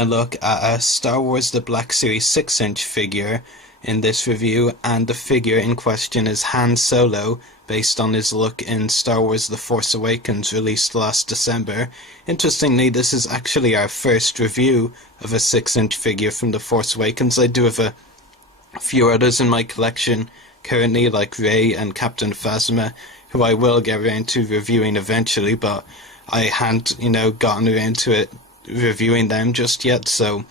A look at a Star Wars The Black Series 6-inch figure in this review, and the figure in question is Han Solo, based on his look in Star Wars The Force Awakens, released last December. Interestingly, this is actually our first review of a 6-inch figure from The Force Awakens. I do have a few others in my collection currently, like Rey and Captain Phasma, who I will get around to reviewing eventually, but I hadn't, gotten around to it reviewing them just yet, so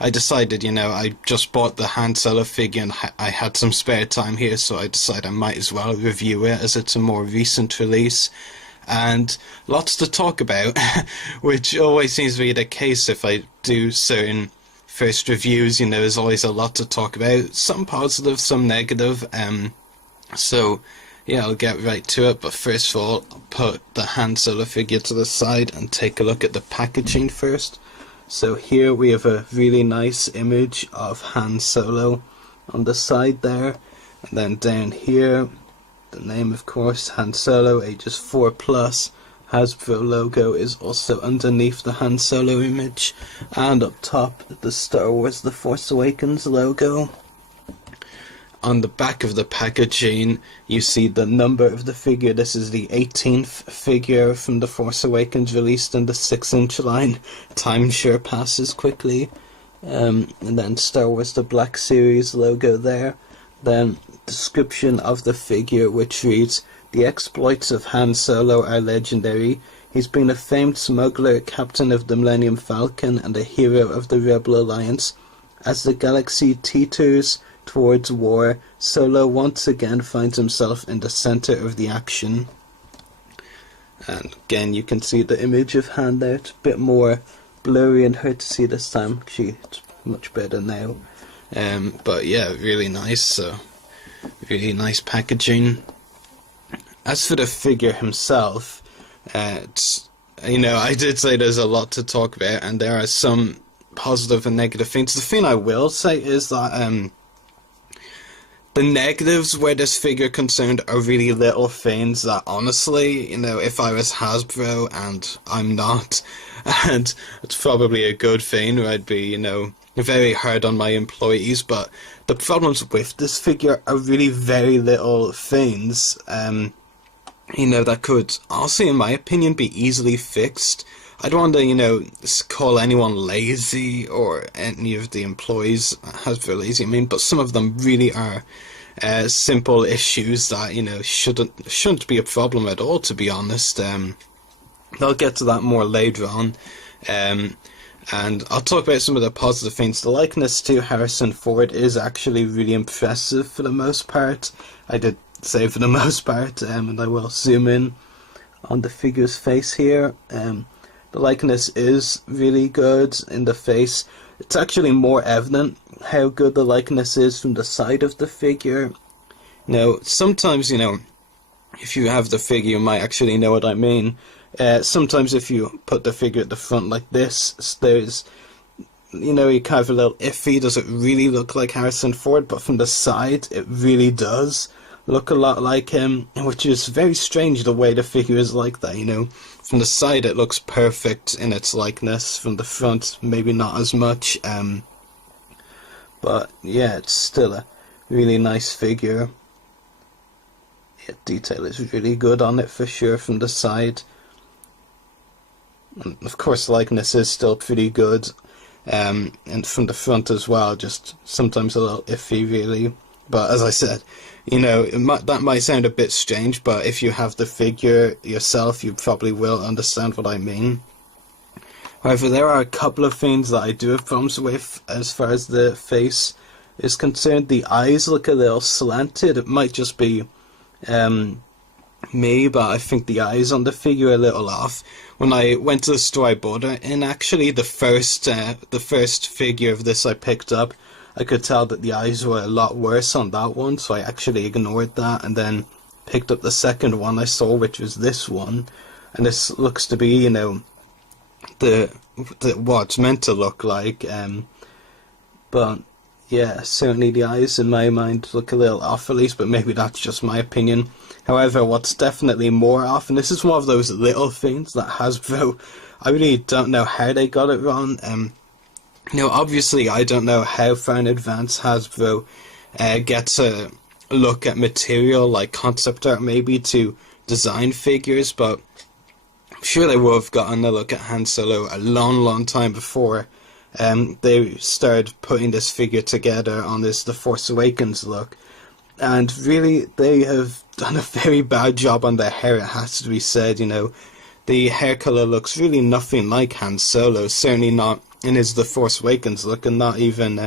I decided, I just bought the Han Solo figure and I had some spare time here, so I decided I might as well review it as it's a more recent release. And lots to talk about, which always seems to be the case if I do certain first reviews. There's always a lot to talk about, some positive, some negative, so yeah, I'll get right to it, but first of all, I'll put the Han Solo figure to the side and take a look at the packaging first. So here we have a really nice image of Han Solo on the side there, and then down here, the name of course, Han Solo, ages 4+, Hasbro logo is also underneath the Han Solo image, and up top, the Star Wars The Force Awakens logo. On the back of the packaging, you see the number of the figure. This is the 18th figure from The Force Awakens, released in the 6-inch line. Time sure passes quickly. And then Star Wars The Black Series logo there. Then description of the figure, which reads, "The exploits of Han Solo are legendary. He's been a famed smuggler, captain of the Millennium Falcon, and a hero of the Rebel Alliance. As the galaxy teeters towards war, Solo once again finds himself in the center of the action." And again, you can see the image of Han there. It's a bit more blurry and hard to see this time. Actually, it's much better now. But yeah, really nice. So, really nice packaging. As for the figure himself, it's, I did say there's a lot to talk about, and there are some positive and negative things. The thing I will say is that the negatives where this figure concerned are really little things that honestly, if I was Hasbro, and I'm not, and it's probably a good thing, where I'd be, very hard on my employees, but the problems with this figure are really very little things, that could also, in my opinion, be easily fixed. I don't want to, call anyone lazy, or any of the employees Hasbro lazy, but some of them really are simple issues that, shouldn't be a problem at all, to be honest. I'll get to that more later on. And I'll talk about some of the positive things. The likeness to Harrison Ford is actually really impressive for the most part. I did say for the most part, and I will zoom in on the figure's face here. The likeness is really good in the face. It's actually more evident how good the likeness is from the side of the figure. Sometimes, if you have the figure, you might actually know what I mean. Sometimes if you put the figure at the front like this, there's, you kind of a little iffy. Does it really look like Harrison Ford? But from the side, it really does look a lot like him, which is very strange the way the figure is like that, From the side it looks perfect in its likeness, from the front maybe not as much, but yeah, it's still a really nice figure. Yeah, detail is really good on it for sure from the side. And of course likeness is still pretty good, and from the front as well, just sometimes a little iffy really. But as I said, that might sound a bit strange, but if you have the figure yourself, you probably will understand what I mean. However, there are a couple of things that I do have problems with as far as the face is concerned. The eyes look a little slanted. It might just be me, but I think the eyes on the figure are a little off. When I went to the store I bought it in, actually, the first figure of this I picked up, I could tell that the eyes were a lot worse on that one, so I actually ignored that and then picked up the second one I saw, which was this one. And this looks to be, what it's meant to look like. But yeah, certainly the eyes in my mind look a little off at least, but maybe that's just my opinion. However, what's definitely more off, and this is one of those little things that Hasbro, I really don't know how they got it wrong. Obviously, I don't know how far in advance Hasbro gets a look at material like concept art maybe to design figures, but I'm sure they would have gotten a look at Han Solo a long time before they started putting this figure together on this The Force Awakens look. And really, they have done a very bad job on their hair, it has to be said. The hair color looks really nothing like Han Solo, certainly not in his The Force Awakens look, and not even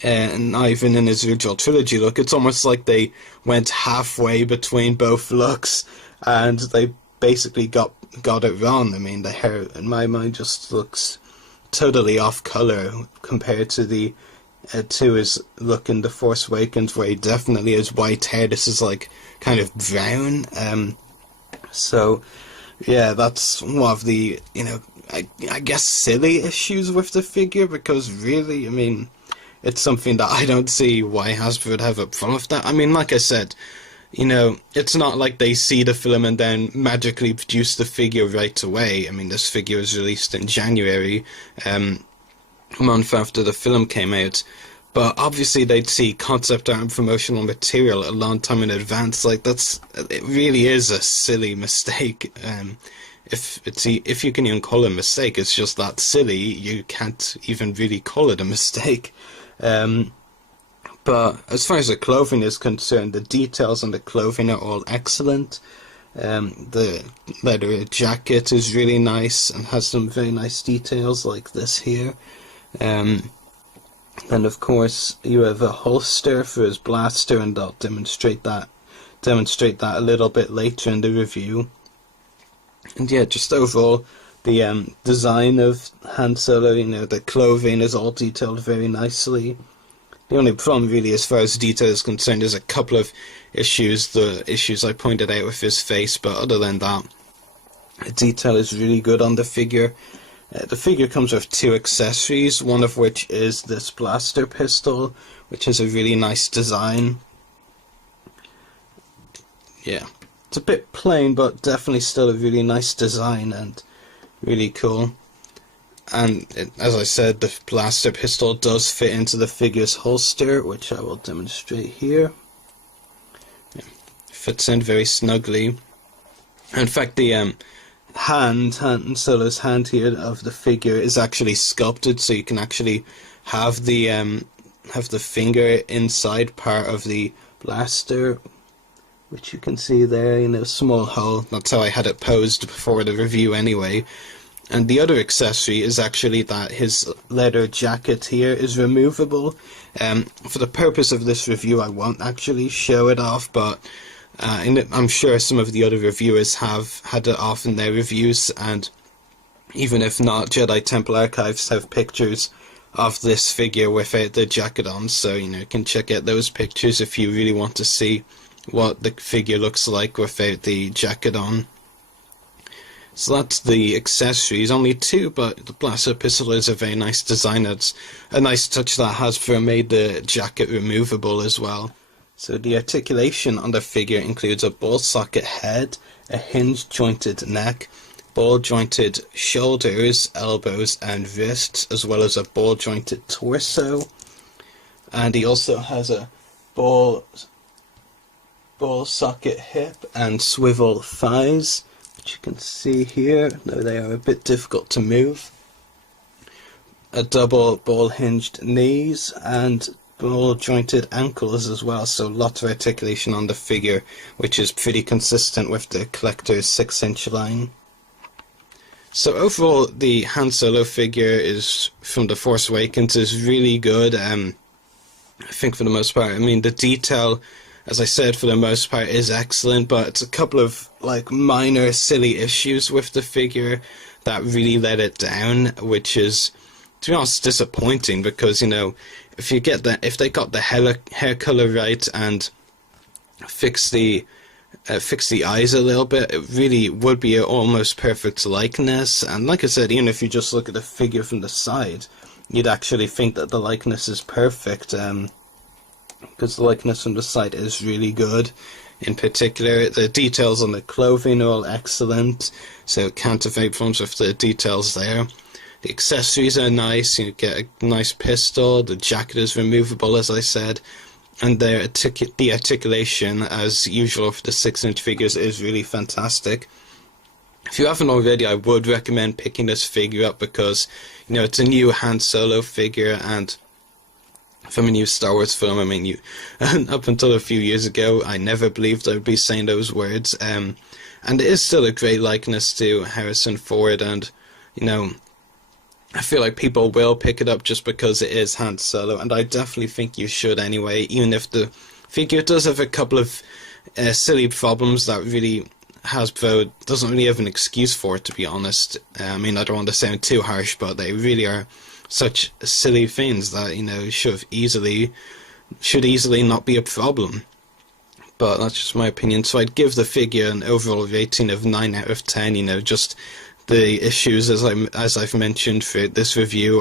in his original trilogy look. It's almost like they went halfway between both looks, and they basically got it wrong. I mean, the hair, in my mind, just looks totally off color compared to the to his look in The Force Awakens, where he definitely has white hair. This is like kind of brown. So yeah, that's one of the I guess silly issues with the figure, because really, I mean, it's something that I don't see why Hasbro would have a problem with that. I mean, like I said, it's not like they see the film and then magically produce the figure right away. I mean, this figure was released in January, a month after the film came out. But obviously they'd see concept art and promotional material a long time in advance. Like, it really is a silly mistake. If you can even call it a mistake, it's just that silly. You can't even really call it a mistake. But as far as the clothing is concerned, the details on the clothing are all excellent. The leather jacket is really nice and has some very nice details like this here. And of course you have a holster for his blaster, and I'll demonstrate that a little bit later in the review. And yeah, just overall, the design of Han Solo, the clothing is all detailed very nicely. The only problem really as far as detail is concerned is a couple of issues, the issues I pointed out with his face, but other than that, the detail is really good on the figure. The figure comes with two accessories, one of which is this blaster pistol, which has a really nice design. Yeah, it's a bit plain, but definitely still a really nice design and really cool. And as I said, the blaster pistol does fit into the figure's holster, which I will demonstrate here. Yeah, fits in very snugly. In fact, the Han Solo's hand here of the figure is actually sculpted, so you can actually have the finger inside part of the blaster, which you can see there, small hole. That's how I had it posed before the review anyway. And the other accessory is actually that his leather jacket here is removable. For the purpose of this review, I won't actually show it off, but I'm sure some of the other reviewers have had it off in their reviews, and even if not, Jedi Temple Archives have pictures of this figure without the jacket on, so you can check out those pictures if you really want to see what the figure looks like without the jacket on. So that's the accessories, only two, but the blaster pistol is a very nice design. It's a nice touch that Hasbro made the jacket removable as well. So the articulation on the figure includes a ball socket head, a hinge jointed neck, ball jointed shoulders, elbows and wrists, as well as a ball jointed torso. And he also has a ball socket hip and swivel thighs, which you can see here, though they are a bit difficult to move. A double ball hinged knees and ball jointed ankles as well, so lots of articulation on the figure, which is pretty consistent with the collector's 6-inch line. So overall, the Han Solo figure is from The Force Awakens is really good. I think for the most part, I mean, the detail, as I said, for the most part is excellent, but it's a couple of minor silly issues with the figure that really let it down, which is, to be honest, disappointing, because if they got the hair color right and fix the eyes a little bit, it really would be an almost perfect likeness. And like I said, even if you just look at the figure from the side, you'd actually think that the likeness is perfect, because the likeness from the side is really good. In particular, the details on the clothing are all excellent, so can't have any problems with the details there. The accessories are nice. You get a nice pistol. The jacket is removable, as I said, and the articulation, as usual for the 6-inch figures, is really fantastic. If you haven't already, I would recommend picking this figure up because, you know, it's a new Han Solo figure, and from a new Star Wars film. I mean, up until a few years ago, I never believed I would be saying those words. And it is still a great likeness to Harrison Ford, and, you know, I feel like people will pick it up just because it is Han Solo, and I definitely think you should anyway, even if the figure does have a couple of silly problems that really Hasbro doesn't really have an excuse for, to be honest. I mean, I don't want to sound too harsh, but they really are such silly things that, you know, should easily not be a problem. But that's just my opinion. So I'd give the figure an overall rating of 9 out of 10. You know, just the issues, as I've mentioned throughout this review,